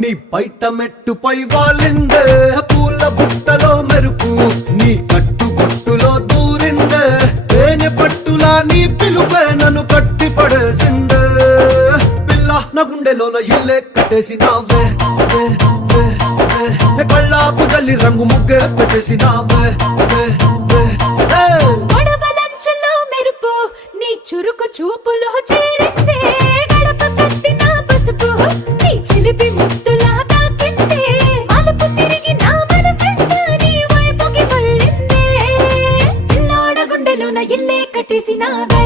నీ బయట మెట్టుపై వాలిందే పూల బుట్టలో మెరుపు నీ కట్టు బొట్టులో దూరిందే తేనె పట్టులా నీ పిలుపే నన్ను కట్టి పడేసిందే పిల్ల నా గుండెలోన ఇల్లే కట్టేసినావే కళ్ళాపు గల్లి రంగు ముగ్గే పెట్టేసినావే చురుకు చూపులో చేరిందే గడప కట్టిన పసుపు నీ చిలిపి ముద్దులా తాకిందే అలుపు తిరిగి నా మనసంతా నీ వైపుకి మళ్ళిందే పిల్లోడ గుండెలోన ఇల్లే కట్టేసినావే